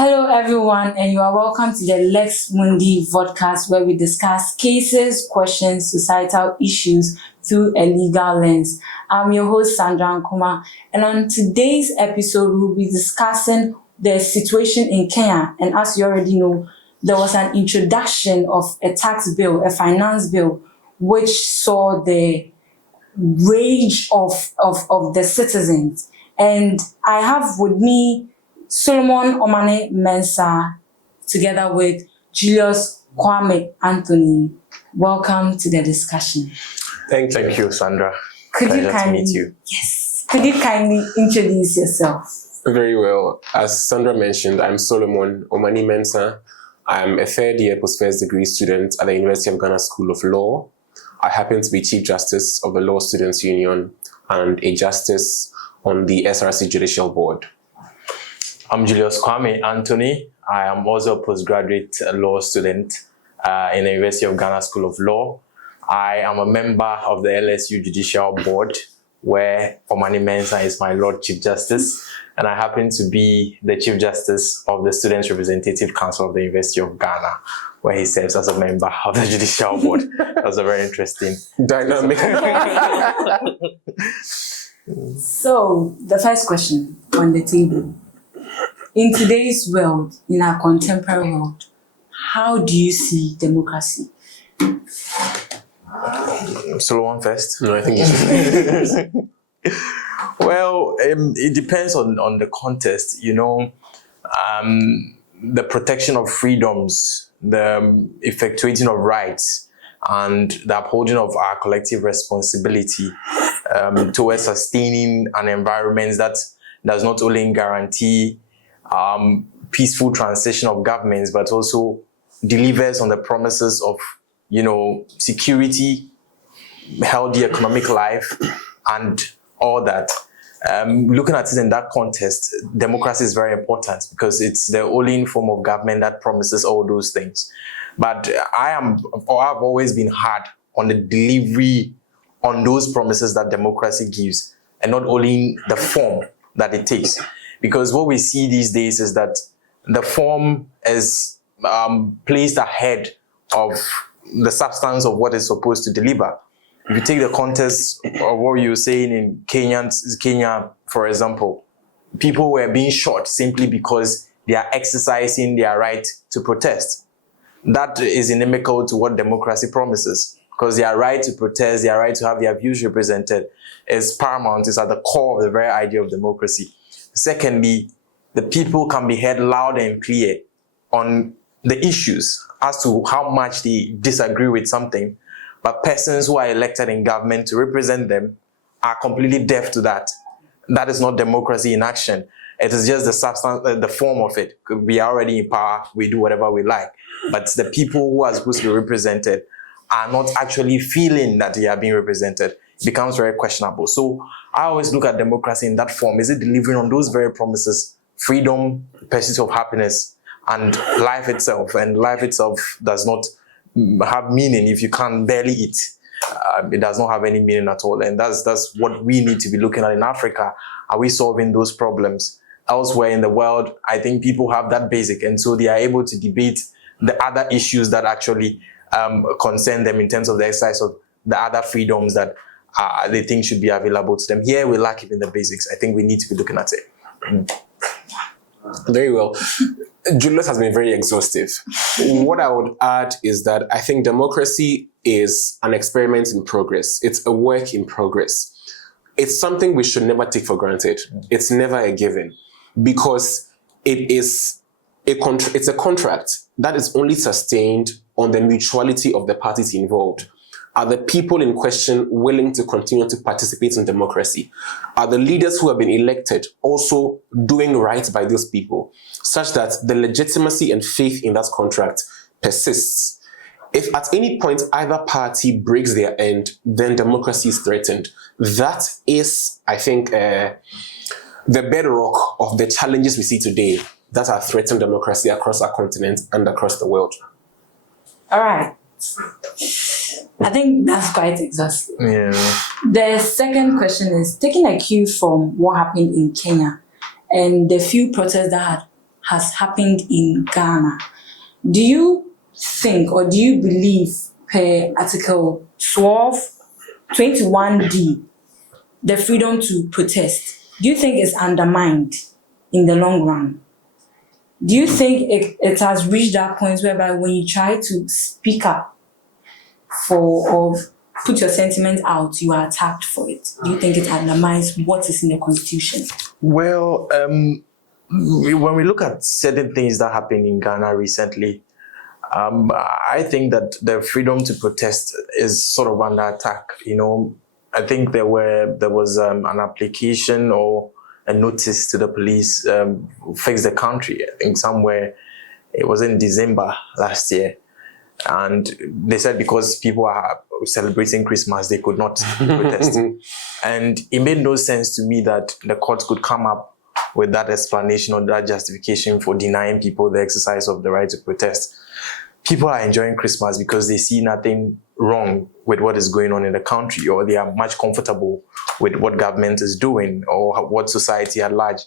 Hello, everyone, and you are welcome to the Lex Mundi podcast, where we discuss cases, questions, societal issues through a legal lens. I'm your host, Sandra Nkuma, and on today's episode, we'll be discussing the situation in Kenya. And as you already know, there was an introduction of a tax bill, a finance bill, which saw the rage of the citizens. And I have with me Solomon Omane Mensah, together with Julius Kwame Anthony. Welcome to the discussion. Thank you, Sandra. Could Pleasure you kindly, to meet you. Yes. Could you kindly introduce yourself? Very well. As Sandra mentioned, I'm Solomon Omane Mensah. I'm a third year post-first degree student at the University of Ghana School of Law. I happen to be Chief Justice of the Law Students Union and a Justice on the SRC Judicial Board. I'm Julius Kwame Anthony. I am also a postgraduate law student in the University of Ghana School of Law. I am a member of the LSU Judicial Board, where Omane Mensah is my Lord Chief Justice, and I happen to be the Chief Justice of the Students' Representative Council of the University of Ghana, where he serves as a member of the Judicial Board. That was a very interesting dynamic. So, the first question on the table. In today's world, in our contemporary world, how do you see democracy? Solomon first. No, I think you should. Well, it depends on the context, the protection of freedoms, the effectuating of rights, and the upholding of our collective responsibility towards sustaining an environment that does not only guarantee peaceful transition of governments, but also delivers on the promises of, security, healthy economic life, and all that. Looking at it in that context, democracy is very important because it's the only form of government that promises all those things. But I've always been hard on the delivery on those promises that democracy gives, and not only the form that it takes. Because what we see these days is that the form is placed ahead of the substance of what it's supposed to deliver. If you take the context of what you're saying in Kenya, for example, people were being shot simply because they are exercising their right to protest. That is inimical to what democracy promises, because their right to protest, their right to have their views represented is paramount, is at the core of the very idea of democracy. Secondly, the people can be heard loud and clear on the issues as to how much they disagree with something, but persons who are elected in government to represent them are completely deaf to that. That is not democracy in action. It is just the substance, the form of it. We are already in power, we do whatever we like. But the people who are supposed to be represented are not actually feeling that they are being represented. It becomes very questionable. So I always look at democracy in that form. Is it delivering on those very promises? Freedom, pursuit of happiness, and life itself. And life itself does not have meaning if you can barely eat. It does not have any meaning at all. And that's what we need to be looking at in Africa. Are we solving those problems? Elsewhere in the world, I think people have that basic. And so they are able to debate the other issues that actually concern them in terms of the exercise of the other freedoms that they think should be available to them. Here, we lack even the basics. I think we need to be looking at it. Very well. Julius has been very exhaustive. What I would add is that I think democracy is an experiment in progress. It's a work in progress. It's something we should never take for granted. It's never a given, because it's a contract that is only sustained on the mutuality of the parties involved. Are the people in question willing to continue to participate in democracy? Are the leaders who have been elected also doing right by those people, such that the legitimacy and faith in that contract persists? If at any point either party breaks their end, then democracy is threatened. That is, I think, the bedrock of the challenges we see today that are threatening democracy across our continent and across the world. All right. I think that's quite exhausting. Yeah. The second question is taking a cue from what happened in Kenya and the few protests that has happened in Ghana. Do you think or do you believe per Article 21D, the freedom to protest, do you think is undermined in the long run? Do you think it has reached that point whereby when you try to speak up for or put your sentiment out, you are attacked for it? Do you think it undermines what is in the Constitution? Well, when we look at certain things that happened in Ghana recently, I think that the freedom to protest is sort of under attack. I think there was an application or a notice to the police, Fix the Country. I think somewhere it was in December last year. And they said because people are celebrating Christmas, they could not protest. And it made no sense to me that the court could come up with that explanation or that justification for denying people the exercise of the right to protest. People are enjoying Christmas because they see nothing wrong with what is going on in the country, or they are much comfortable with what government is doing or what society at large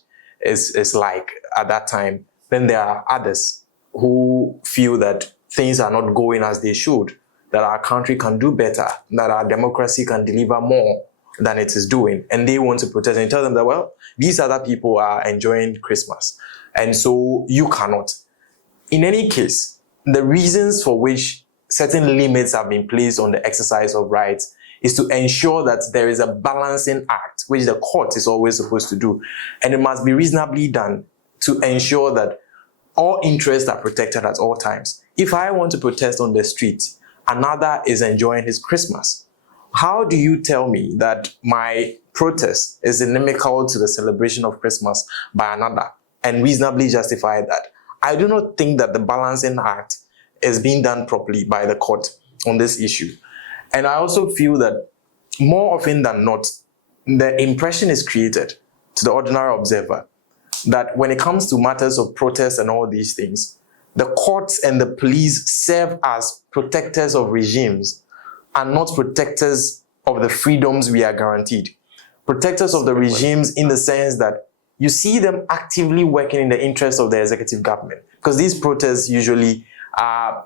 is like at that time. Then there are others who feel that things are not going as they should, that our country can do better, that our democracy can deliver more than it is doing. And they want to protest and tell them that, well, these other people are enjoying Christmas, and so you cannot. In any case, the reasons for which certain limits have been placed on the exercise of rights is to ensure that there is a balancing act, which the court is always supposed to do. And it must be reasonably done to ensure that all interests are protected at all times. If I want to protest on the street, another is enjoying his Christmas, how do you tell me that my protest is inimical to the celebration of Christmas by another and reasonably justify that? I do not think that the balancing act is being done properly by the court on this issue. And I also feel that more often than not, the impression is created to the ordinary observer that when it comes to matters of protest and all these things, the courts and the police serve as protectors of regimes and not protectors of the freedoms we are guaranteed. Protectors of the regimes in the sense that you see them actively working in the interest of the executive government, because these protests usually are,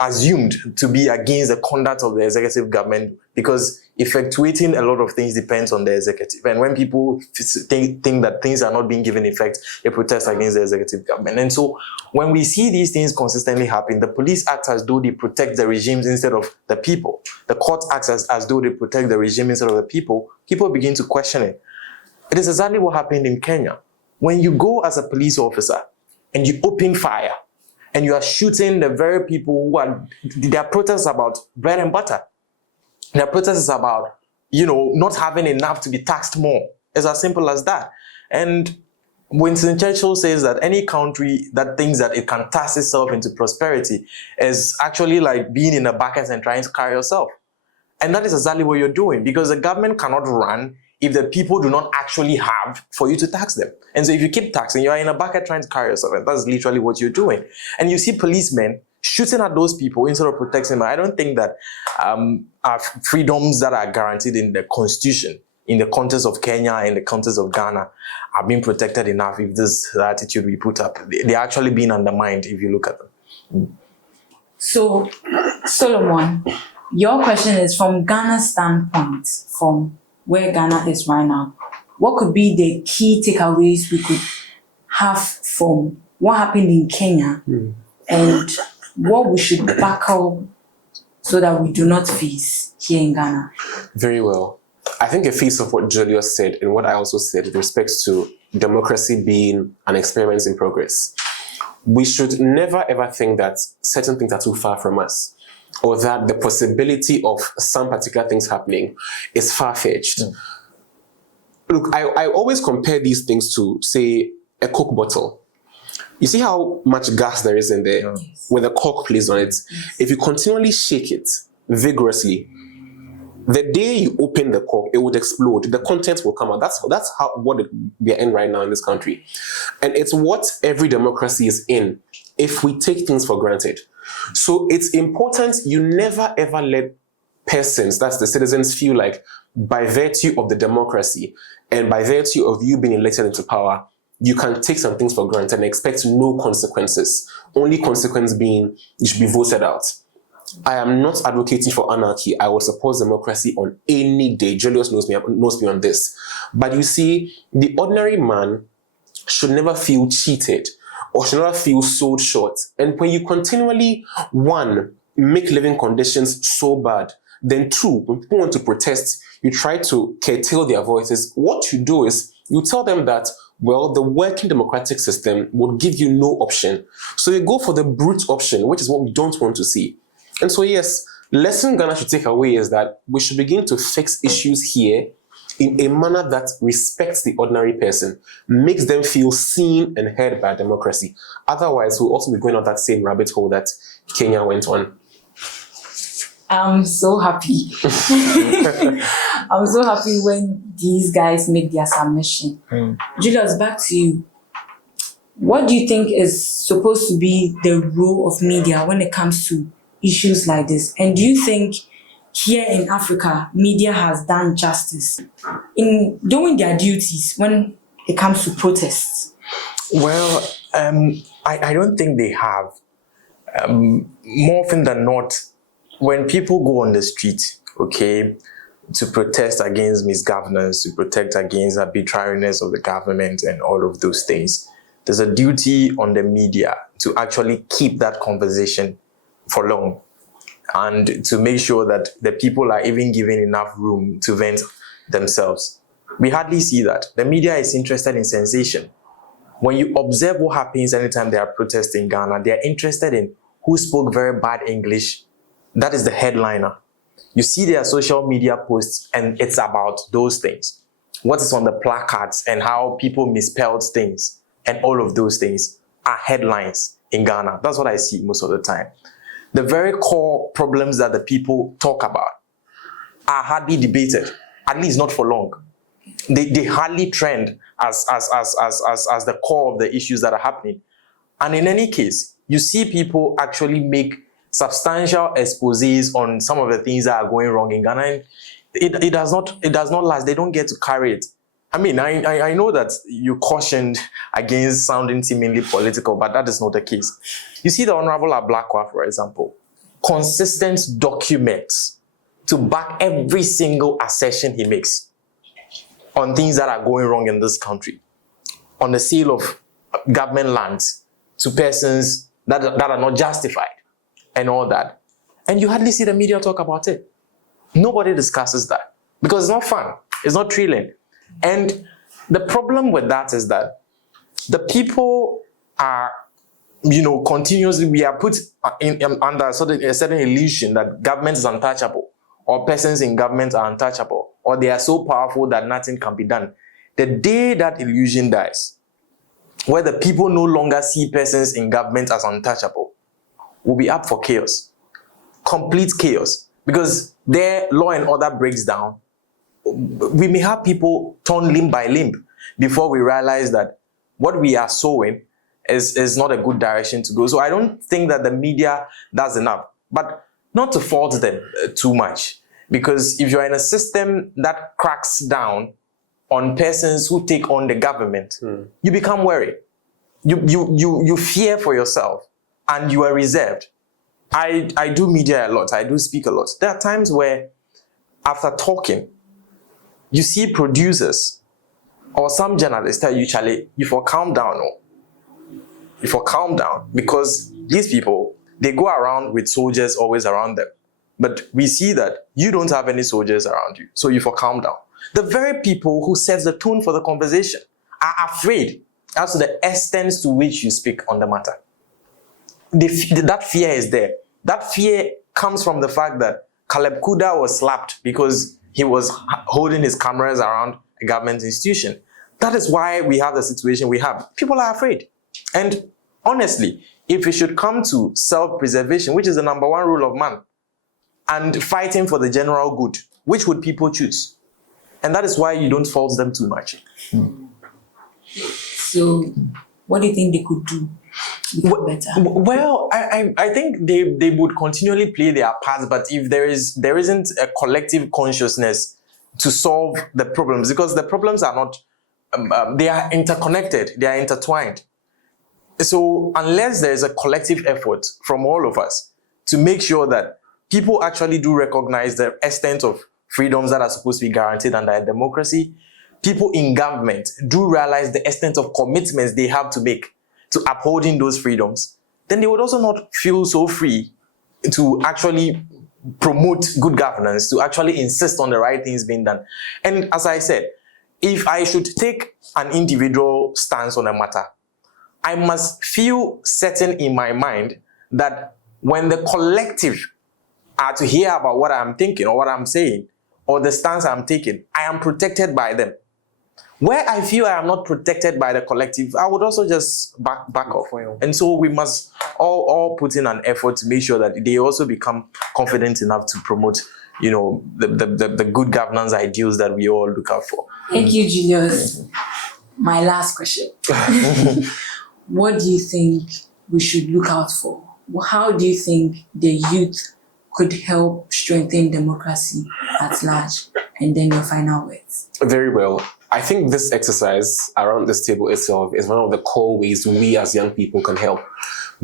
assumed to be against the conduct of the executive government, because effectuating a lot of things depends on the executive. And when people think that things are not being given effect, they protest against the executive government. And so when we see these things consistently happen, the police act as though they protect the regimes instead of the people. The court acts as though they protect the regime instead of the people. People begin to question it. It is exactly what happened in Kenya. When you go as a police officer and you open fire and you are shooting the very people who are, their protests about bread and butter. Their protest is about, not having enough to be taxed more. It's as simple as that. And Winston Churchill says that any country that thinks that it can tax itself into prosperity is actually like being in a bucket and trying to carry yourself. And that is exactly what you're doing, because the government cannot run if the people do not actually have for you to tax them. And so if you keep taxing, you're in a bucket trying to carry yourself. And that's literally what you're doing. And you see policemen shooting at those people instead of protecting them. I don't think that our freedoms that are guaranteed in the Constitution, in the context of Kenya, in the context of Ghana, are being protected enough if this attitude we put up. They're actually being undermined if you look at them. So, Solomon, your question is from Ghana's standpoint, from where Ghana is right now. What could be the key takeaways we could have from what happened in Kenya and what we should tackle so that we do not face here in Ghana? Very well. I think a piece of what Julius said and what I also said with respect to democracy being an experiment in progress. We should never ever think that certain things are too far from us, or that the possibility of some particular things happening is far-fetched. Look, I always compare these things to, say, a Coke bottle. You see how much gas there is in there when the cork plays on it? If you continually shake it vigorously, the day you open the cork, it would explode. The contents will come out. That's what we are in right now in this country. And it's what every democracy is in if we take things for granted. So it's important you never ever let persons, that's the citizens, feel like by virtue of the democracy and by virtue of you being elected into power, you can take some things for granted and expect no consequences. Only consequence being you should be voted out. I am not advocating for anarchy. I will support democracy on any day. Julius knows me on this. But you see, the ordinary man should never feel cheated or should never feel sold short. And when you continually, one, make living conditions so bad, then two, when people want to protest, you try to curtail their voices. What you do is you tell them that, well, the working democratic system would give you no option. So you go for the brute option, which is what we don't want to see. And so, yes, lesson Ghana should take away is that we should begin to fix issues here in a manner that respects the ordinary person, makes them feel seen and heard by democracy. Otherwise, we'll also be going on that same rabbit hole that Kenya went on. I'm so happy. I'm so happy when these guys make their submission. Julius, back to you. What do you think is supposed to be the role of media when it comes to issues like this? And do you think here in Africa, media has done justice in doing their duties when it comes to protests? Well, I don't think they have. More often than not, when people go on the street, okay, to protest against misgovernance, to protest against arbitrariness of the government and all of those things, there's a duty on the media to actually keep that conversation for long and to make sure that the people are even given enough room to vent themselves. We hardly see that. The media is interested in sensation. When you observe what happens anytime they are protesting in Ghana, they are interested in who spoke very bad English. That is the headliner. You see their social media posts and it's about those things. What is on the placards and how people misspelled things and all of those things are headlines in Ghana. That's what I see most of the time. The very core problems that the people talk about are hardly debated, at least not for long. They hardly trend as the core of the issues that are happening. And in any case, you see people actually make substantial exposés on some of the things that are going wrong in Ghana. And it does not last. They don't get to carry it. I mean, I know that you cautioned against sounding seemingly political, but that is not the case. You see the Honorable Ablakwa, for example, consistent documents to back every single assertion he makes on things that are going wrong in this country, on the sale of government lands to persons that are not justified and all that. And you hardly see the media talk about it. Nobody discusses that because it's not fun. It's not thrilling. And the problem with that is that the people are, continuously, we are put under a certain illusion that government is untouchable or persons in government are untouchable or they are so powerful that nothing can be done. The day that illusion dies, where the people no longer see persons in government as untouchable, will be up for chaos, complete chaos, because their law and order breaks down. We may have people torn limb by limb before we realize that what we are sowing is not a good direction to go. So I don't think that the media does enough, but not to fault them too much, because if you're in a system that cracks down on persons who take on the government, you become wary. You fear for yourself and you are reserved. I do media a lot. I do speak a lot. There are times where after talking, you see producers or some journalists tell you, Charlie, you for calm down. No. You for calm down, because these people, they go around with soldiers always around them. But we see that you don't have any soldiers around you. So you for calm down. The very people who set the tone for the conversation are afraid as to the extent to which you speak on the matter. That fear is there. That fear comes from the fact that Caleb Kuda was slapped because he was holding his cameras around a government institution. That is why we have the situation we have. People are afraid. And honestly, if it should come to self-preservation, which is the number one rule of man, and fighting for the general good, which would people choose? And that is why you don't fault them too much. So, what do you think they could do to become better? Well, I think they would continually play their parts, but if there isn't a collective consciousness to solve the problems, because the problems are not they are interconnected, they are intertwined. So unless there is a collective effort from all of us to make sure that people actually do recognize the extent of freedoms that are supposed to be guaranteed under a democracy, people in government do realize the extent of commitments they have to make to upholding those freedoms, then they would also not feel so free to actually promote good governance, to actually insist on the right things being done. And as I said, if I should take an individual stance on a matter, I must feel certain in my mind that when the collective are to hear about what I'm thinking or what I'm saying or the stance I'm taking, I am protected by them. Where I feel I am not protected by the collective, I would also just back off. And so we must all put in an effort to make sure that they also become confident enough to promote, the good governance ideals that we all look out for. Thank you, Julius. My last question. What do you think we should look out for? How do you think the youth could help strengthen democracy at large? And then your final words. Very well. I think this exercise around this table itself is one of the core ways we as young people can help.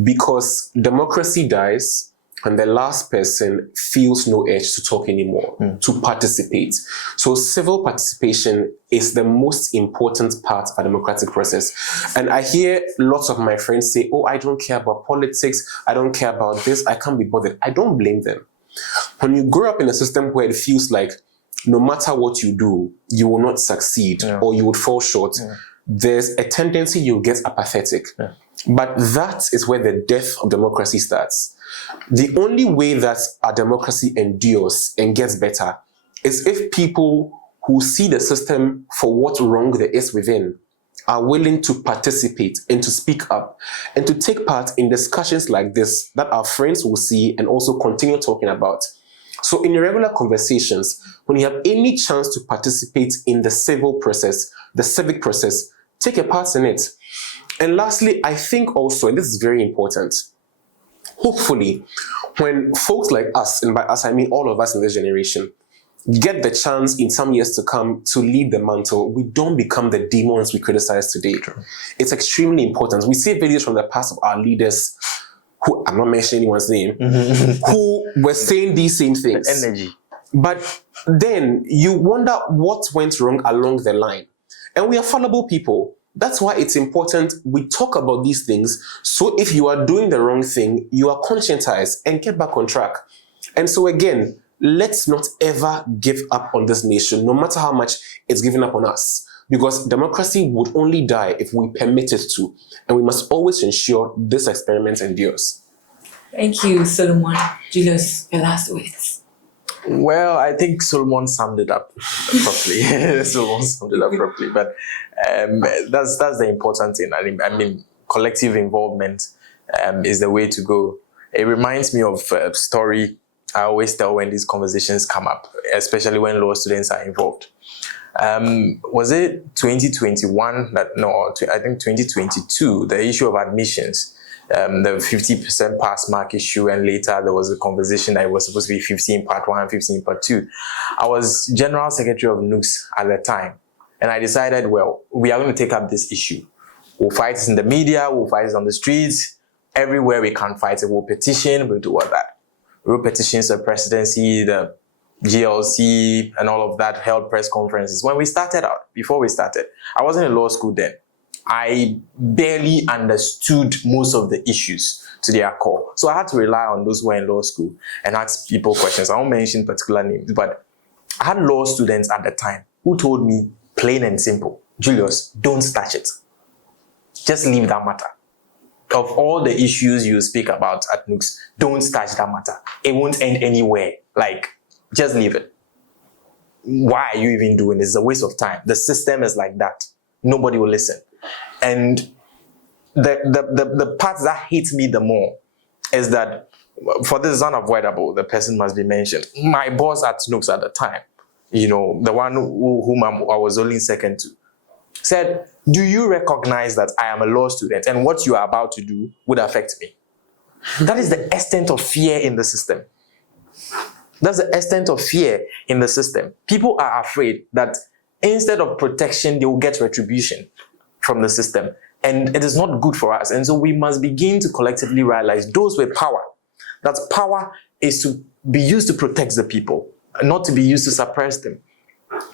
Because democracy dies when the last person feels no urge to talk anymore, to participate. So civil participation is the most important part of a democratic process. And I hear lots of my friends say, oh, I don't care about politics. I don't care about this. I can't be bothered. I don't blame them. When you grow up in a system where it feels like no matter what you do, you will not succeed or you would fall short, there's a tendency you'll get apathetic. But that is where the death of democracy starts. The only way that our democracy endures and gets better is if people who see the system for what wrong there is within are willing to participate and to speak up and to take part in discussions like this that our friends will see and also continue talking about. So in your regular conversations, when you have any chance to participate in the civil process, the civic process, take a part in it. And lastly, I think also, and this is very important, hopefully, when folks like us, and by us I mean all of us in this generation, get the chance in some years to come to lead the mantle, we don't become the demons we criticize today. It's extremely important. We see videos from the past of our leaders who, I'm not mentioning anyone's name, who were saying these same things. The energy. But then you wonder what went wrong along the line. And we are fallible people. That's why it's important we talk about these things. So if you are doing the wrong thing, you are conscientized and get back on track. And so again, let's not ever give up on this nation, no matter how much it's given up on us. Because democracy would only die if we permit it to. And we must always ensure this experiment endures. Thank you, Solomon. Julius, your last words. Well, I think Solomon summed it up properly. But that's the important thing. I mean, collective involvement is the way to go. It reminds me of a story I always tell when these conversations come up, especially when law students are involved. Was it 2021 I think 2022, the issue of admissions, the 50% pass mark issue, and later there was a conversation that it was supposed to be 15 part 1 and 15 part 2. I was General Secretary of NUCS at the time, and I decided, well, we are going to take up this issue. We'll fight it in the media, we'll fight it on the streets, everywhere we can fight it, we'll petition, we'll do all that. We wrote petitions to the presidency, the GLC, and all of that, held press conferences. When we started out, before we started, I wasn't in law school then. I barely understood most of the issues to their core. So I had to rely on those who were in law school and ask people questions. I won't mention particular names, but I had law students at the time who told me, plain and simple, Julius, don't touch it. Just leave that matter. Of all the issues you speak about at NUCS, don't touch that matter. It won't end anywhere. Just leave it. Why are you even doing this? It's a waste of time. The system is like that. Nobody will listen. And the part that hits me the more is that, for this is unavoidable, the person must be mentioned. My boss at NUCS at the time, the one whom I was only second to, said, do you recognize that I am a law student and what you are about to do would affect me? That is the extent of fear in the system. That's the extent of fear in the system. People are afraid that instead of protection, they will get retribution from the system. And it is not good for us. And so we must begin to collectively realize, those with power, that power is to be used to protect the people, not to be used to suppress them.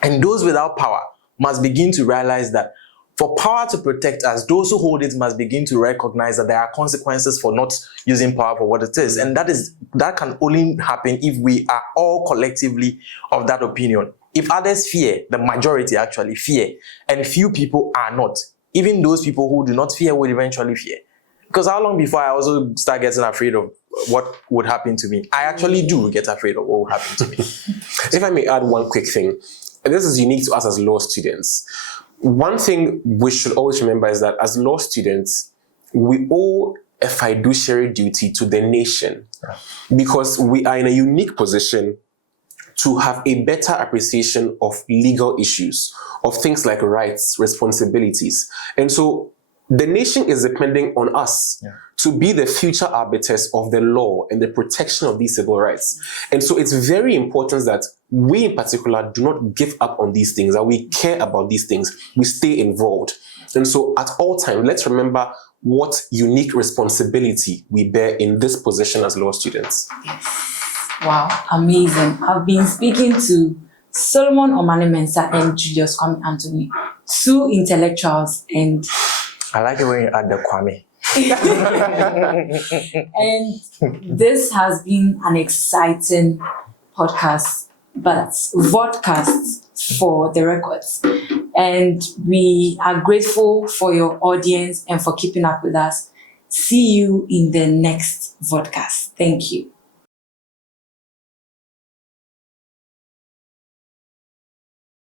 And those without power must begin to realize that for power to protect us, those who hold it must begin to recognize that there are consequences for not using power for what it is. And that can only happen if we are all collectively of that opinion. If others fear, the majority actually fear, and few people are not, even those people who do not fear will eventually fear. Because how long before I also start getting afraid of what would happen to me? I actually do get afraid of what will happen to me. If I may add one quick thing, and this is unique to us as law students. One thing we should always remember is that as law students, we owe a fiduciary duty to the nation, because we are in a unique position to have a better appreciation of legal issues, of things like rights, responsibilities. And so the nation is depending on us to be the future arbiters of the law and the protection of these civil rights. And so it's very important that we in particular do not give up on these things, that we care about these things, we stay involved. And so at all times, let's remember what unique responsibility we bear in this position as law students. Wow, amazing. I've been speaking to Solomon Omane-Mensah and Julius Kwame Anthony, two intellectuals, and I like it when you add the Kwame. And this has been an exciting podcast, but vodcast for the records. And we are grateful for your audience and for keeping up with us. See you in the next vodcast. Thank you.